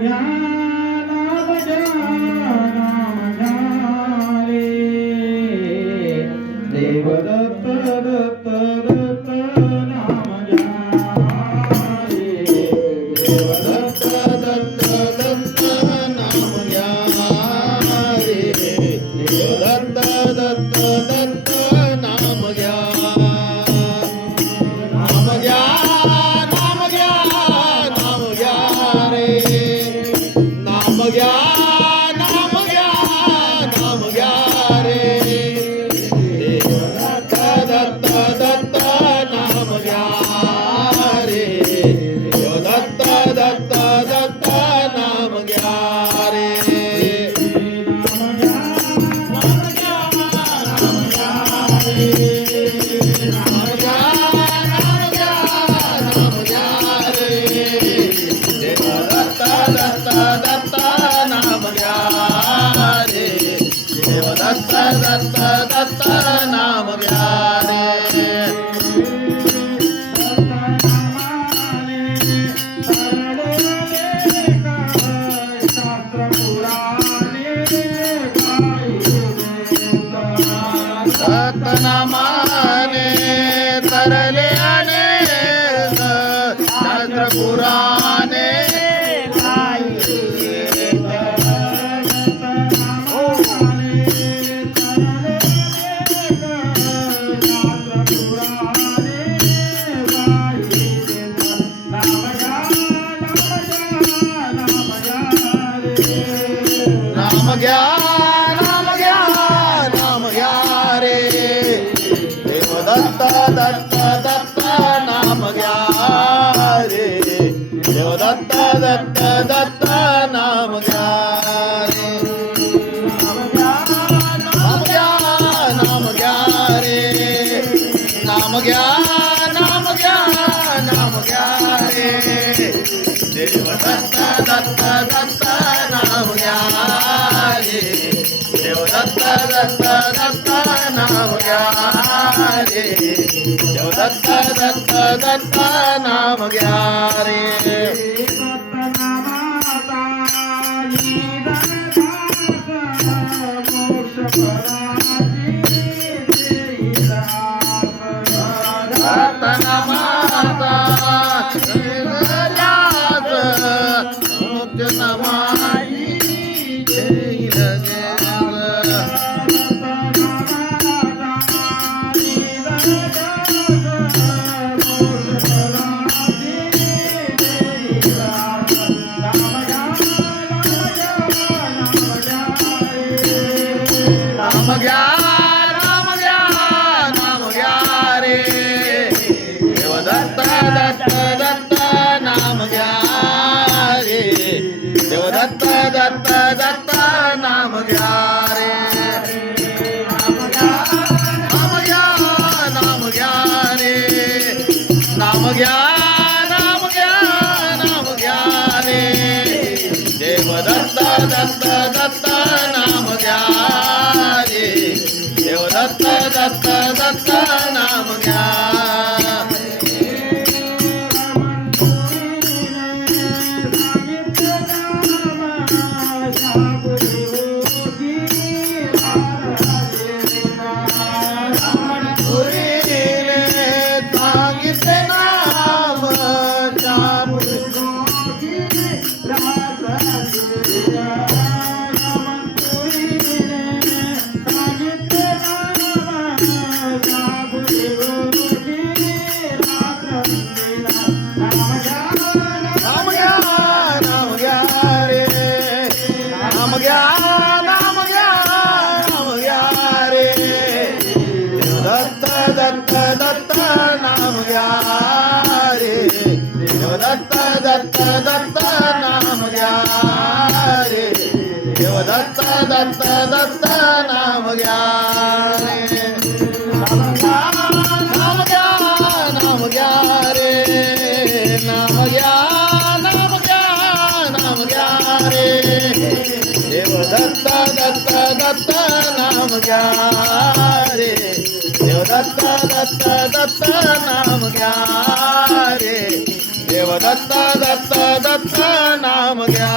घ्या नाम घ्या नाम घ्या रे देव दत्त दत्त दत्त नाम घ्या रे देव दत्त दत्त दत्त नाम घ्या रे देव दत्त दत्त दत्त नाम घ्या नाम घ्या नाम घ्या नाम घ्या रे नाम घ्या नाम घ्या नाम घ्या रे देव दत्त दत्त नाम घ्या रे देव दत्त दत्त दत्त नाम घ्या रे नाम घ्या नाम घ्या नाम घ्या रे नाम घ्या नाम घ्या नाम घ्या रे देव दत्त दत्त दत्त नाम घ्या रे देव दत्त दत्त दत्त नाम घ्या रे सतनामाने तरले अनेक शास्त्र पुराणे नाम घ्या नाम घ्या नाम घ्या रे देव दत्त दत्त दत्त नाम घ्या रे देव दत्त दत्त दत्त नाम घ्या रे नाम घ्या नाम घ्या नाम घ्या रे नाम घ्या नाम घ्या नाम घ्या रे देव दत्त दत्त दत्त नाम घ्या रे देव दत्त दत्त दत्त नाम घ्या रे देव दत्त दत्त दत्त नाम घ्या रे नाम घ्या नाम घ्या नाम घ्या रे देव दत्त दत्त दत्त नाम घ्या रे देव दत्त दत्त दत्त नाम घ्या रे नाम घ्या नाम घ्या नाम घ्या रे नाम घ्या नाम घ्या नाम घ्या रे देव दत्त दत्त दत्त नाम घ्या रे देव दत्त दत्त दत्त नाम घ्या नाम घ्या नाम घ्या रे नाम घ्या नाम घ्या नाम घ्या रे देव दत्त दत्त दत्त नाम घ्या रे देव दत्त दत्त दत्त नाम घ्या रे देव दत्त दत्त दत्त नाम घ्या रे नाम घ्या नाम घ्या नाम घ्या रे नाम घ्या नाम घ्या नाम घ्या रे देव दत्त दत्त दत्त नाम घ्या रे देव दत्त दत्त दत्त नाम घ्या रे देव दत्त दत्त दत्त नाम घ्या